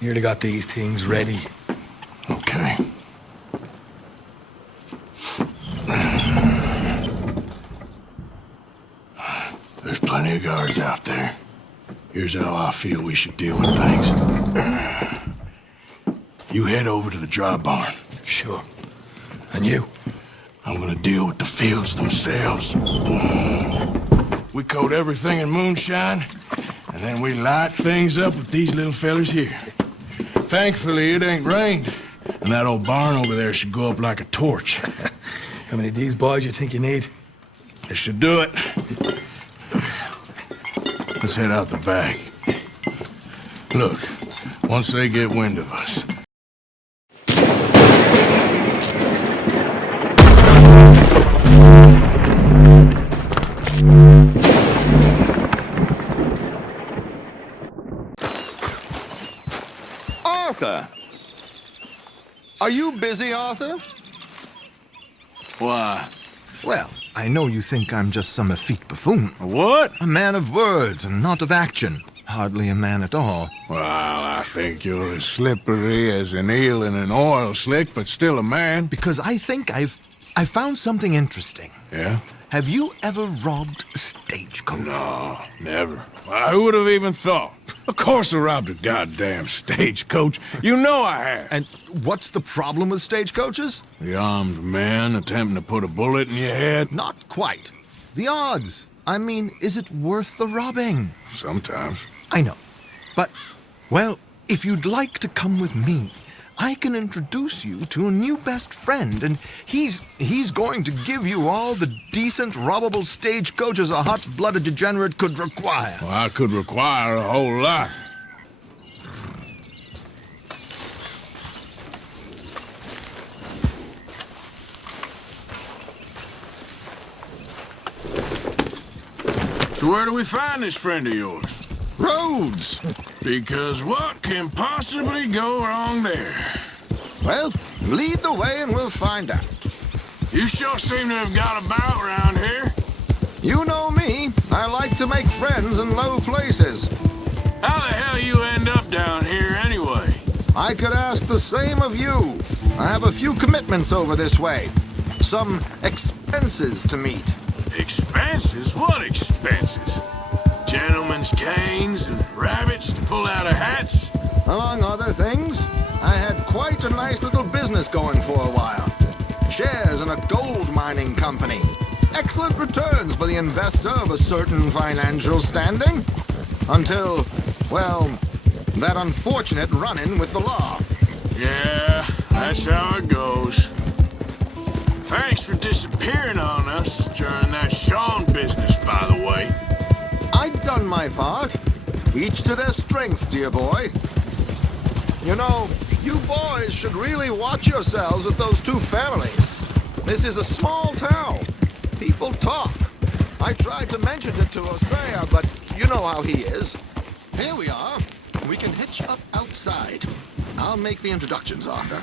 Nearly got these things ready. Okay. There's plenty of guards out there. Here's how I feel we should deal with things. You head over to the dry barn. Sure. And you? I'm gonna deal with the fields themselves. We coat everything in moonshine, and then we light things up with these little fellers here. Thankfully, it ain't rained, and that old barn over there should go up like a torch. How many of these boys you think you need? This should do it. Let's head out the back. Look, once they get wind of us, Arthur! Are you busy, Arthur? why? Well, I know you think I'm just some effete buffoon. What? A man of words and not of action. Hardly a man at all. Well, I think you're as slippery as an eel in an oil slick, but still a man. Because I think I found something interesting. Yeah? Have you ever robbed a stagecoach? No, never. Who would have even thought? Of course I robbed a goddamn stagecoach. You know I have. And what's the problem with stagecoaches? The armed man attempting to put a bullet in your head? Not quite. The odds. I mean, is it worth the robbing? Sometimes. I know. But, well, if you'd like to come with me, I can introduce you to a new best friend, and he's going to give you all the decent, robbable stagecoaches a hot-blooded degenerate could require. Well, I could require a whole lot. So where do we find this friend of yours? Roads! Because what can possibly go wrong there? Well, lead the way and we'll find out. You sure seem to have got about around here. You know me. I like to make friends in low places. How the hell you end up down here anyway? I could ask the same of you. I have a few commitments over this way. Some expenses to meet. Expenses? What expenses? Gentlemen's canes and rabbits to pull out of hats? Among other things, I had quite a nice little business going for a while. Shares in a gold mining company. Excellent returns for the investor of a certain financial standing. Until, well, that unfortunate run-in with the law. Yeah, that's how it goes. Thanks for disappearing on us during that Sean business, by the way. I've done my part. Each to their strengths, dear boy. You know, you boys should really watch yourselves with those two families. This is a small town. People talk. I tried to mention it to Hosea, but you know how he is. Here we are. We can hitch up outside. I'll make the introductions, Arthur.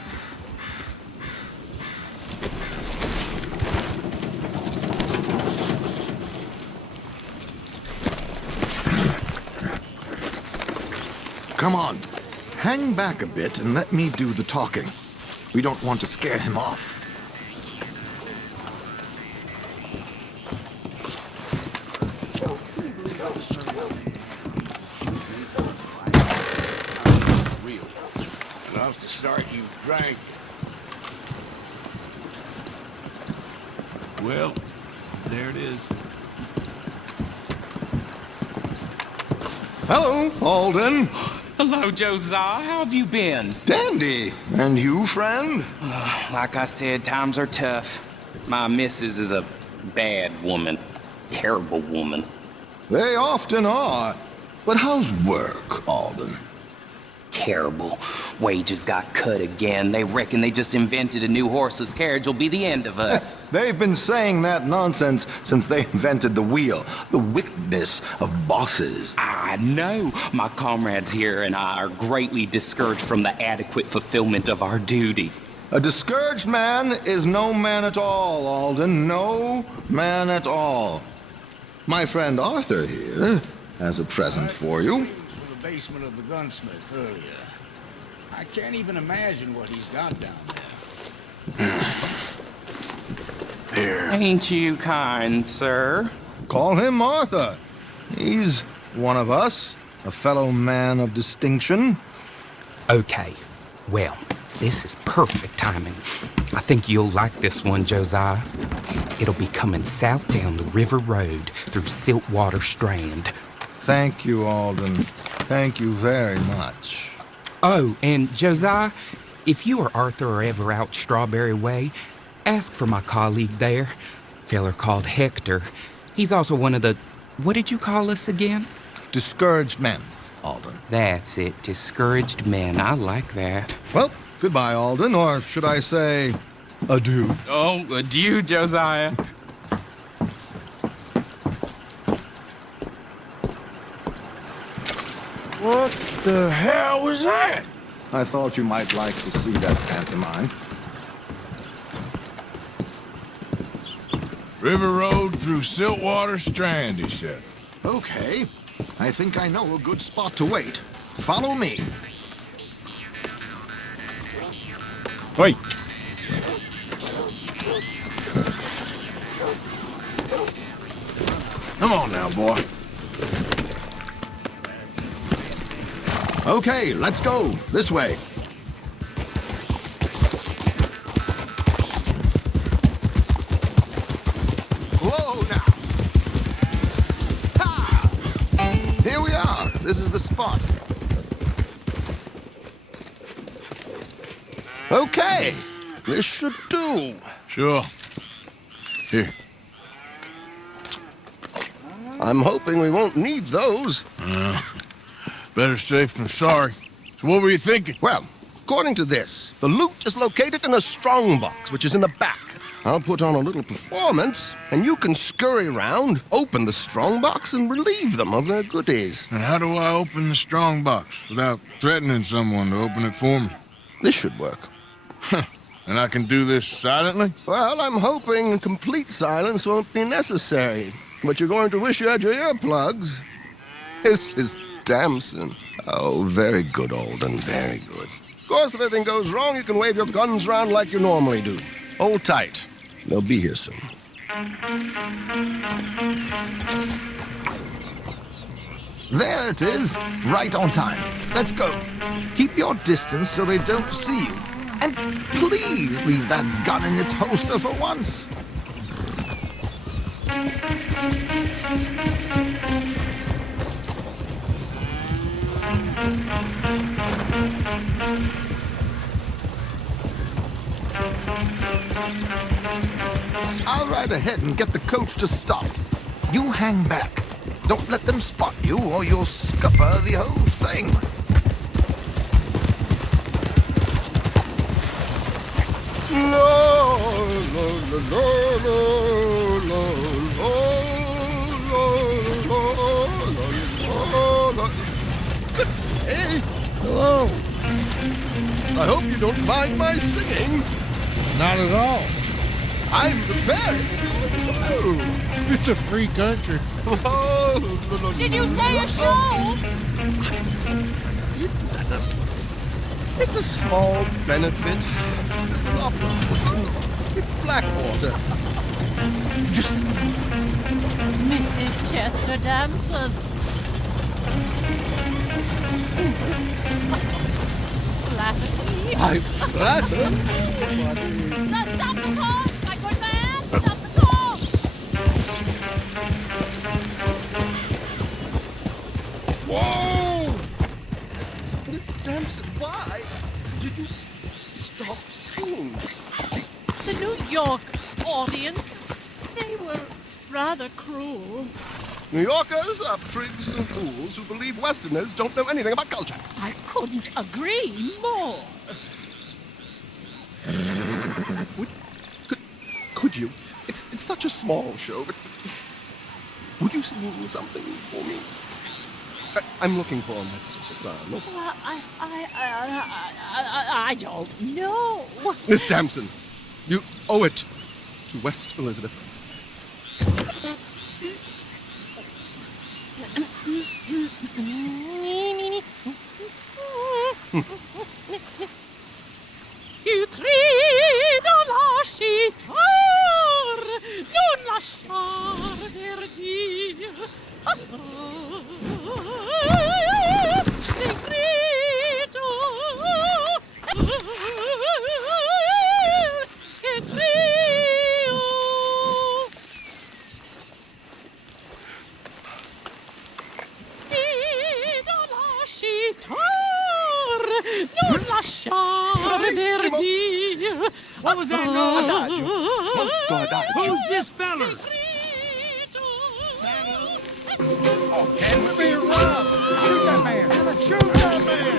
Come on. Hang back a bit and let me do the talking. We don't want to scare him off. Enough to start you drank. Well, there it is. Hello, Alden. Hello, Josiah. How have you been? Dandy. And you, friend? Like I said, times are tough. My missus is a bad woman. Terrible woman. They often are. But how's work, Alden? Terrible. Wages got cut again. They reckon they just invented a new horseless carriage will be the end of us. They've been saying that nonsense since they invented the wheel. The wickedness of bosses. I know. My comrades here and I are greatly discouraged from the adequate fulfillment of our duty. A discouraged man is no man at all, Alden. No man at all. My friend Arthur here has a present for you. From the basement of the gunsmith earlier. I can't even imagine what he's got down there. Here. Ain't you kind, sir? Call him Arthur. He's one of us, a fellow man of distinction. Okay, well, this is perfect timing. I think you'll like this one, Josiah. It'll be coming south down the river road through Siltwater Strand. Thank you, Alden. Thank you very much. Oh, and Josiah, if you or Arthur are ever out Strawberry Way, ask for my colleague there, feller called Hector. He's also one of the... What did you call us again? Discouraged men, Alden. That's it, discouraged men. I like that. Well, goodbye, Alden, or should I say, adieu. Oh, adieu, Josiah. What the hell was that? I thought you might like to see that pantomime. River Road through Siltwater Strand, he said. Okay. I think I know a good spot to wait. Follow me. Wait. Come on now, boy. Okay, let's go. This way. Whoa, now. Ha! Here we are. This is the spot. Okay. This should do. Sure. Here. I'm hoping we won't need those. Better safe than sorry. So what were you thinking? Well, according to this, the loot is located in a strongbox, which is in the back. I'll put on a little performance, and you can scurry around, open the strongbox, and relieve them of their goodies. And how do I open the strong box without threatening someone to open it for me? This should work. And I can do this silently? Well, I'm hoping complete silence won't be necessary, but you're going to wish you had your earplugs. This is Damson. Oh, very good, Alden, very good. Of course, if anything goes wrong, you can wave your guns around like you normally do. Hold tight. They'll be here soon. There it is, right on time. Let's go. Keep your distance so they don't see you. And please leave that gun in its holster for once. I'll ride ahead and get the coach to stop. You hang back. Don't let them spot you or you'll scupper the whole thing. Good day. Hello. I hope you don't mind my singing. Not at all. I'm preparing for a show. It's a free country. Did you say a show? It's a small benefit. Blackwater. Just Mrs. Chester Damson. Flattery. I flatter. Stop the car, my good man! Stop the car! Whoa! Miss Damson, why did you stop singing? The New York audience, they were rather cruel. New Yorkers are prigs and fools who believe Westerners don't know anything about culture. I couldn't agree more. Could you? It's such a small show, but would you sing something for me? I'm looking for a mezzo-soprano. Well, I don't know. Miss Damson, you owe it to West Elizabeth. What was that noise? Who's this feller? Can't be wrong. Shoot that man. Shoot that man.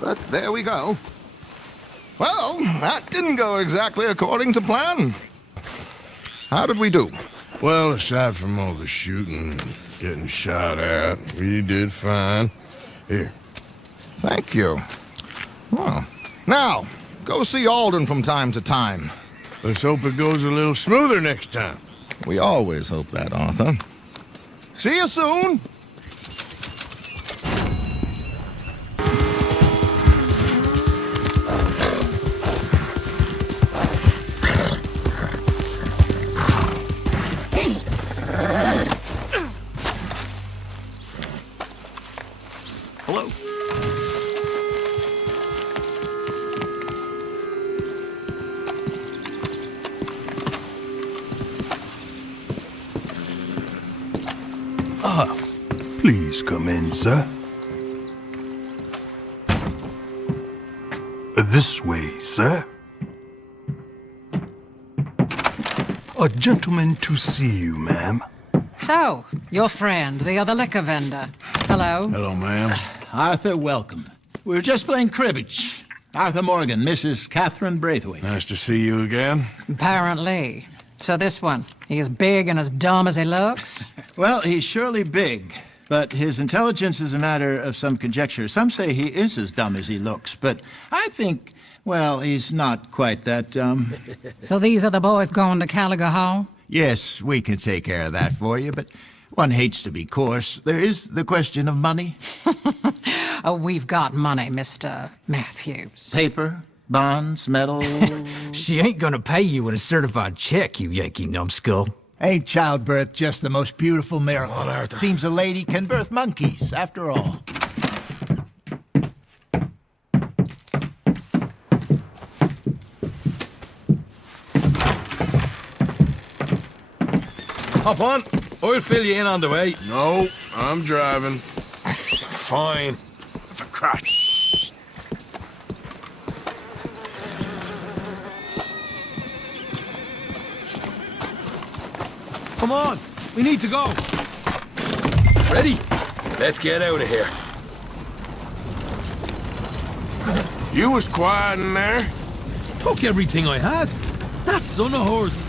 But there we go. Well, that didn't go exactly according to plan. How did we do? Well, aside from all the shooting and getting shot at, we did fine. Here. Thank you. Well, now, go see Alden from time to time. Let's hope it goes a little smoother next time. We always hope that, Arthur. See you soon! Hello? Please come in, sir. This way, sir. A gentleman to see you, ma'am. So, your friend, the other liquor vendor. Hello. Hello, ma'am. Arthur, welcome. We were just playing cribbage. Arthur Morgan, Mrs. Catherine Braithwaite. Nice to see you again. Apparently. So this one, he is big and as dumb as he looks? Well, he's surely big, but his intelligence is a matter of some conjecture. Some say he is as dumb as he looks, but I think, well, he's not quite that dumb. So these are the boys going to Gallagher Hall? Yes, we can take care of that for you, but one hates to be coarse. There is the question of money. Oh, we've got money, Mr. Matthews. Paper, bonds, metal. She ain't gonna pay you in a certified check, you Yankee numbskull. Ain't childbirth just the most beautiful miracle? Well, Arthur. Seems a lady can birth monkeys, after all. Hop on. I'll fill you in on the way. No, I'm driving. Fine. For Christ. Come on. We need to go. Ready? Let's get out of here. You was quiet in there. Took everything I had. That son of hers.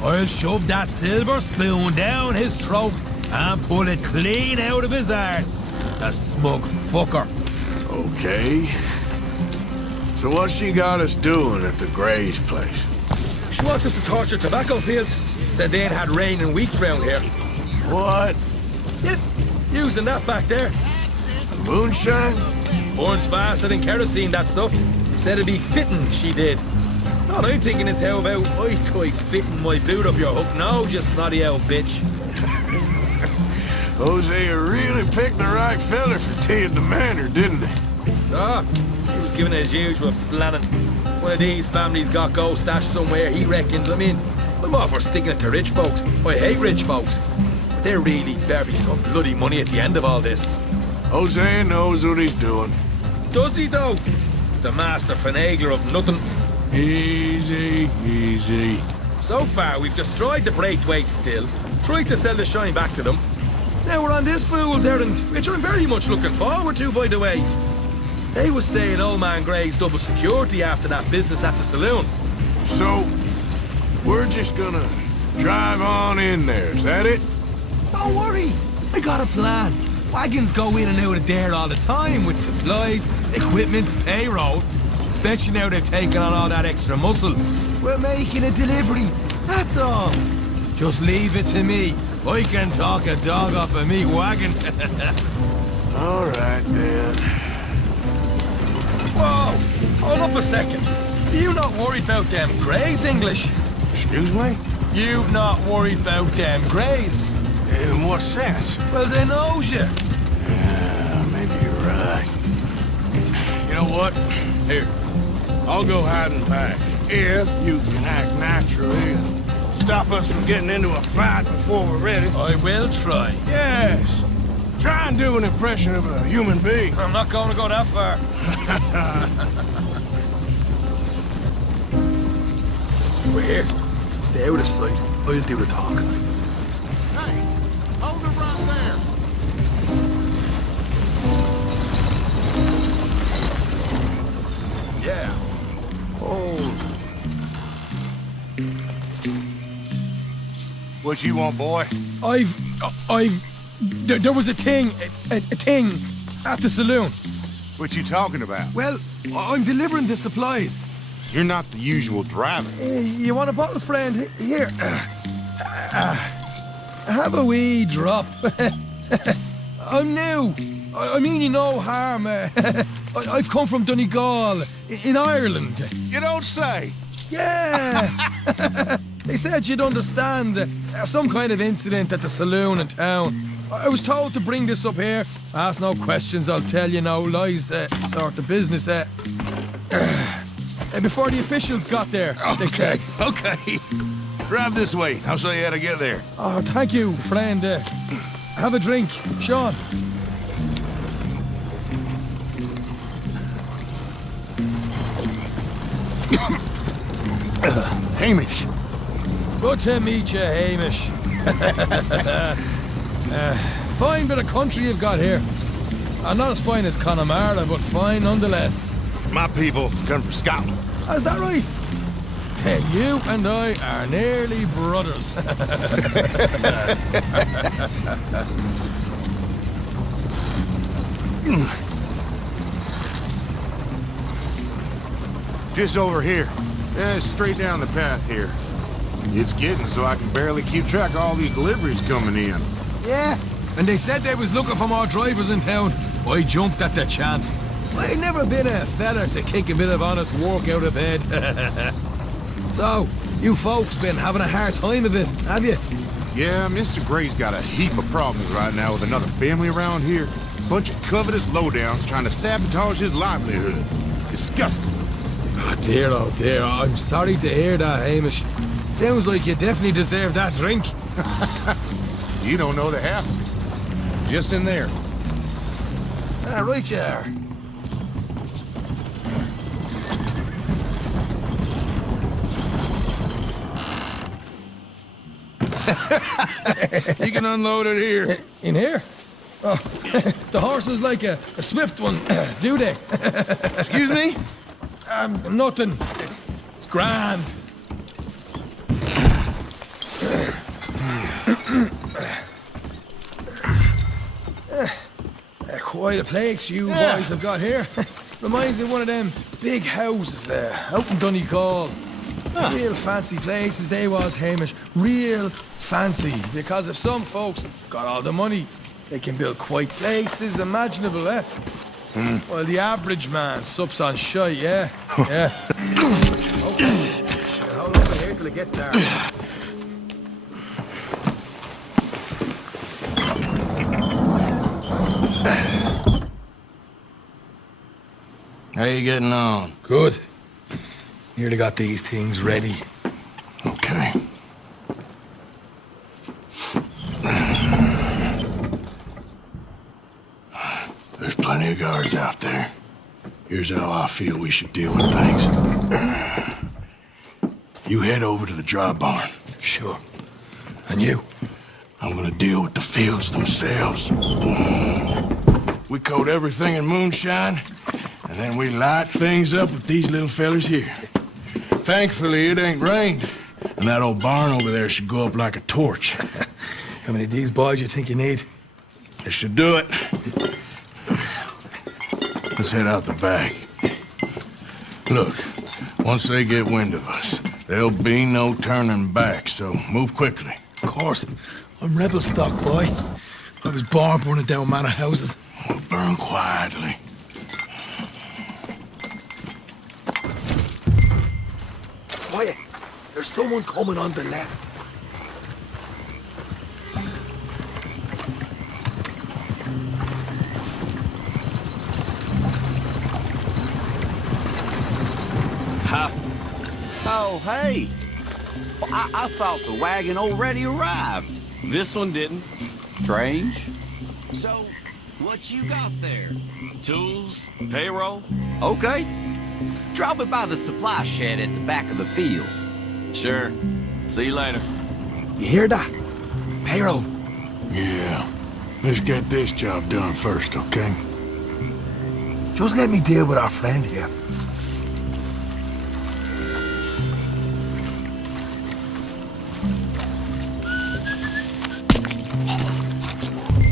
I'll shove that silver spoon down his throat and pull it clean out of his arse. The smug fucker. Okay. So what's she got us doing at the Gray's place? She wants us to torture tobacco fields. Said they ain't had rain in weeks round here. What? Yeah, using that back there. Moonshine? Burns faster than kerosene, that stuff. Said it'd be fitting, she did. All I'm thinking is how about I try fitting my boot up your hook now, just snotty old bitch. Hosea really picked the right feller for tea at the manor, didn't he? Ah, he was giving it his usual flannin'. One of these families got gold stashed somewhere, he reckons. I mean, I'm all for sticking it to rich folks. I hate rich folks. But there really better be some bloody money at the end of all this. Hosea knows what he's doing. Does he, though? The master finagler of nothing. Easy, easy. So far, we've destroyed the Braithwaite still, tried to sell the shine back to them. Now we're on this fool's errand, which I'm very much looking forward to, by the way. They was saying old man Gray's double security after that business at the saloon. So, we're just gonna drive on in there, is that it? Don't worry, I got a plan. Wagons go in and out of there all the time with supplies, equipment, payroll. Especially now they've taken on all that extra muscle. We're making a delivery, that's all. Just leave it to me. I can talk a dog off a meat wagon. All right, then. Whoa! Hold up a second. You not worried about them Greys, English? Excuse me? You not worried about them Greys? In what sense? Well, they knows you. Yeah, maybe you're right. You know what? Here, I'll go hide and pack. If you can act naturally and stop us from getting into a fight before we're ready. I will try. Yes. Try and do an impression of a human being. I'm not going to go that far. We're here. Stay out of sight. I'll do the talking. Hey, hold it right there. Yeah. Oh. What you want, boy? There was a thing at the saloon. What you talking about? Well, I'm delivering the supplies. You're not the usual driver. You want a bottle, friend? Here. Have a wee drop. I'm new. I mean you no harm. I've come from Donegal, in Ireland. You don't say. Yeah. They said you'd understand. Some kind of incident at the saloon in town. I was told to bring this up here. Ask no questions, I'll tell you no lies, sort of business. Before the officials got there, they said. Okay. Drive this way. I'll show you how to get there. Oh, thank you, friend. Have a drink, Sean. Hamish. Good to meet you, Hamish. Fine bit of country you've got here. Not as fine as Connemara, but fine nonetheless. My people come from Scotland. Is that right? And you and I are nearly brothers. Just over here. Straight down the path here. It's getting so I can barely keep track of all these deliveries coming in. Yeah, and they said they was looking for more drivers in town. I jumped at the chance. I've never been a fella to kick a bit of honest work out of bed. So, you folks been having a hard time of it, have you? Yeah, Mr. Gray's got a heap of problems right now with another family around here. Bunch of covetous lowdowns trying to sabotage his livelihood. Disgusting. Oh dear, I'm sorry to hear that, Hamish. Sounds like you definitely deserve that drink. You don't know the half of it. Just in there. Right you are. You can unload it here. In here? Oh, the horse is like a swift one, do they? Excuse me? Nothing. It's grand. Quite a place you boys have got here. Reminds me of one of them big houses out in Donegal. Real fancy places they was, Hamish. Real fancy. Because if some folks got all the money, they can build quite places imaginable, Well, the average man sups on shite, yeah? Yeah. Okay. Hold over here till it gets dark. How you getting on? Good. Nearly got these things ready. Okay. There's plenty of guards out there. Here's how I feel we should deal with things. You head over to the dry barn. Sure. And you? I'm gonna deal with the fields themselves. We coat everything in moonshine, and then we light things up with these little fellers here. Thankfully, it ain't rained, and that old barn over there should go up like a torch. How many of these boys you think you need? This should do it. Let's head out the back. Look, once they get wind of us, there'll be no turning back, so move quickly. Of course. I'm rebel stock, boy. I was born burning down manor houses. We'll burn quietly. Quiet. There's someone coming on the left. Ha! Oh, hey. I thought the wagon already arrived. This one didn't. Strange. So, what you got there? Tools, payroll. Okay. Drop it by the supply shed at the back of the fields. Sure. See you later. You hear that? Payroll. Yeah. Let's get this job done first, okay? Just let me deal with our friend here.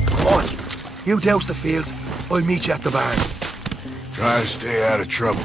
Come on. You douse the fields. I'll meet you at the barn. Try to stay out of trouble.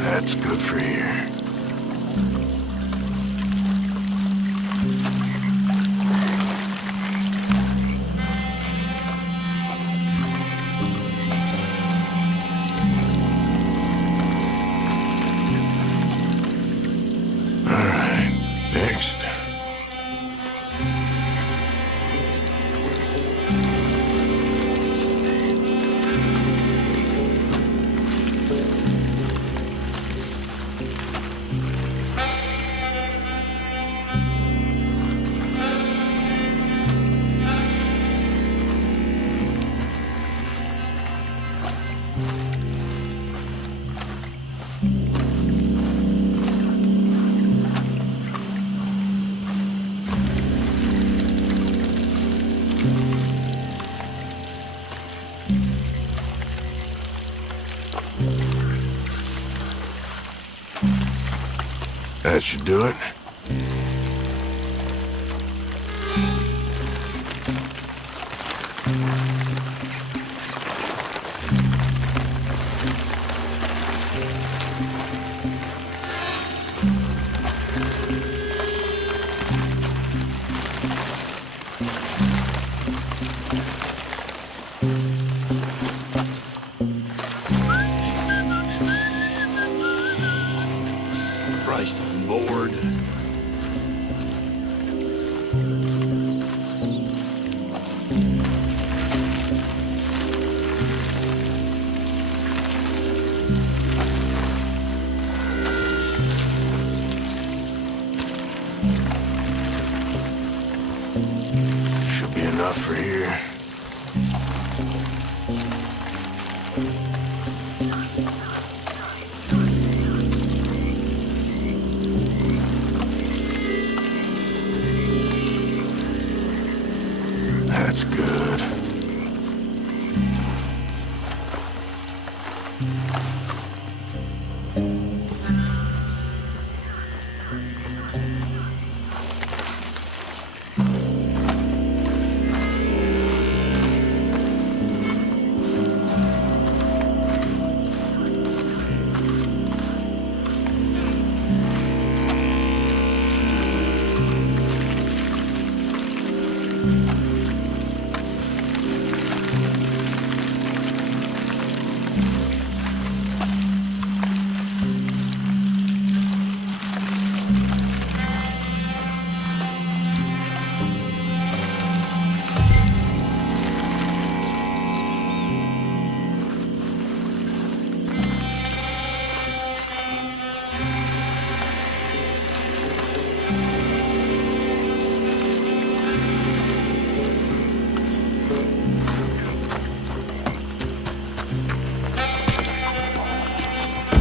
That's good for here. All right, next. That should do it. Christ, I'm bored. Should be enough for here. That's good.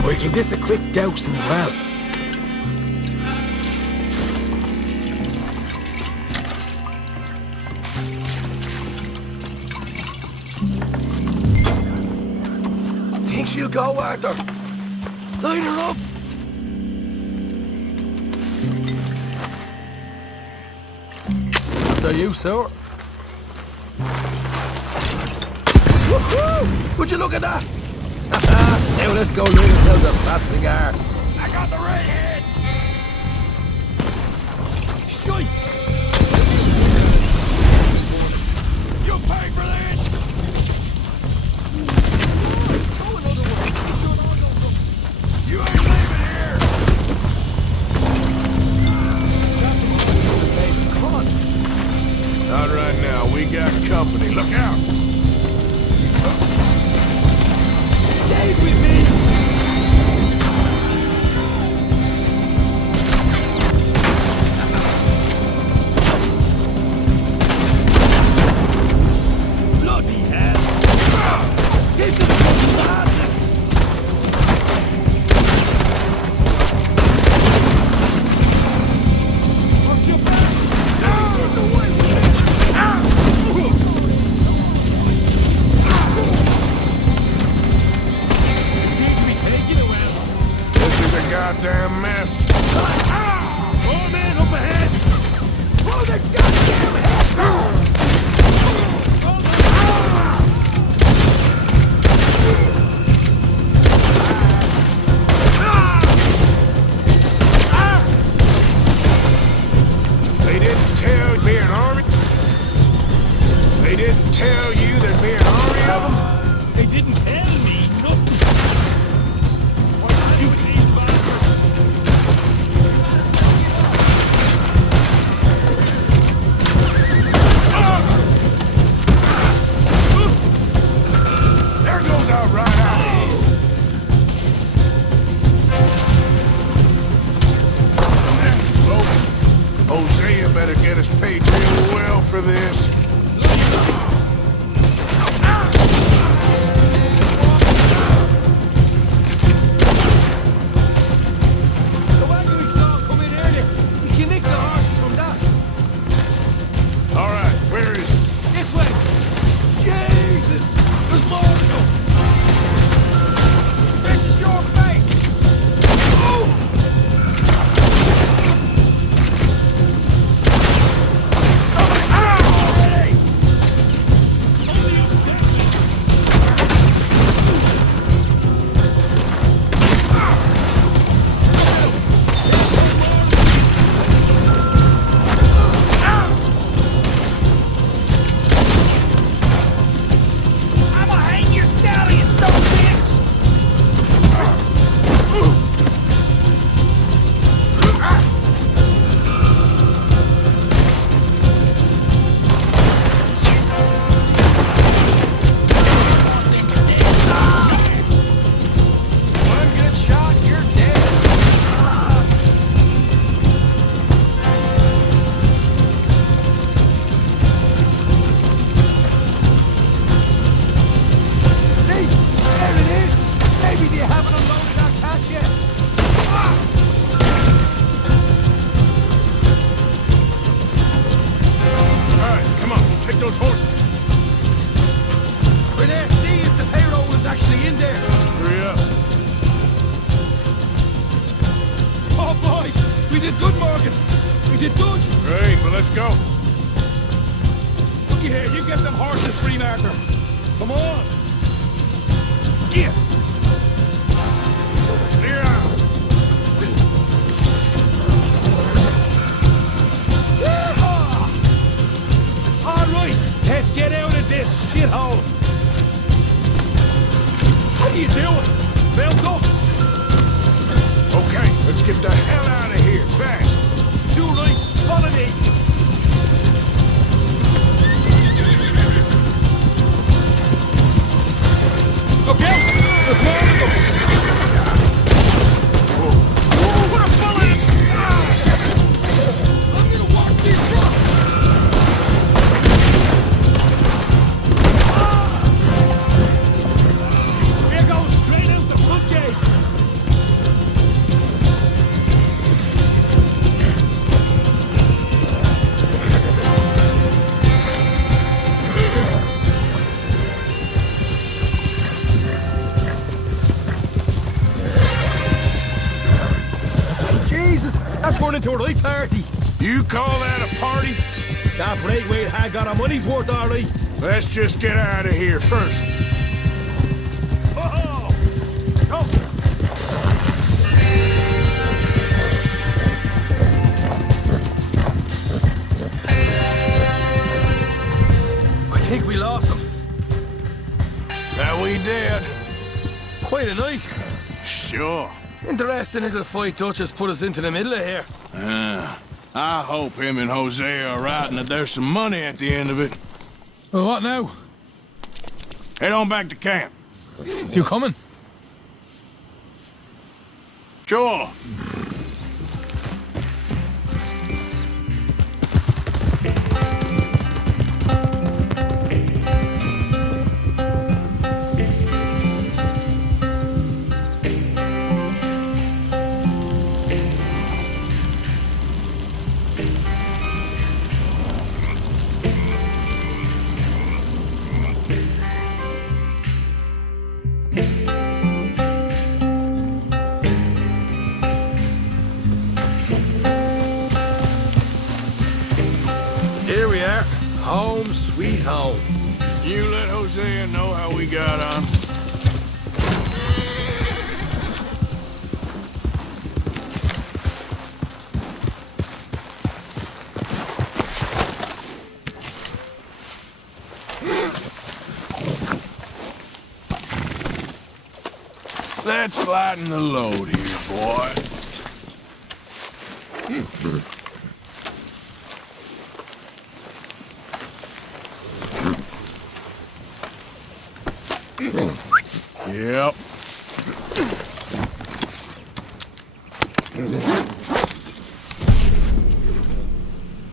Or give this a quick dousing as well. Think she'll go, Arthur? Light her up! After you, sir. Woohoo! Would you look at that? Now let's go leave ourselves a fat cigar. I got the right head! Shite! You pay for this! Throw another one. You ain't leaving here! Come on. Not right now. We got company. Look out! Stay with me! Bloody hell! This is madness! Watch your back! Out the way! Goddamn mess. Oh, man, up ahead! Oh, the goddamn head! They didn't tell you there'd be an army? They didn't tell you there'd be an army of them? They didn't tell me nothing. You there goes our right eye. Hosea better get us paid real well for this. shithole! What are you doing? Mount up! Okay, let's get the hell out of here, fast. Julie, follow me! Look out! There's more of them! Put a bullet in! I'm gonna walk these rocks! We're going straight out the front gate! Jesus, that's turned into a right party. You call that a party? That Braithwaite had got our money's worth, all right. Let's just get out of here first. Oh! Oh! I think we lost him. That we did. Quite a night. Sure. Interesting little fight Duchess put us into the middle of here. I hope him and Jose are right and that there's some money at the end of it. Well, what now? Head on back to camp. You coming? Sure. Here we are. Home sweet home. You let Hosea know how we got on. Let's lighten the load here, boy. Yep.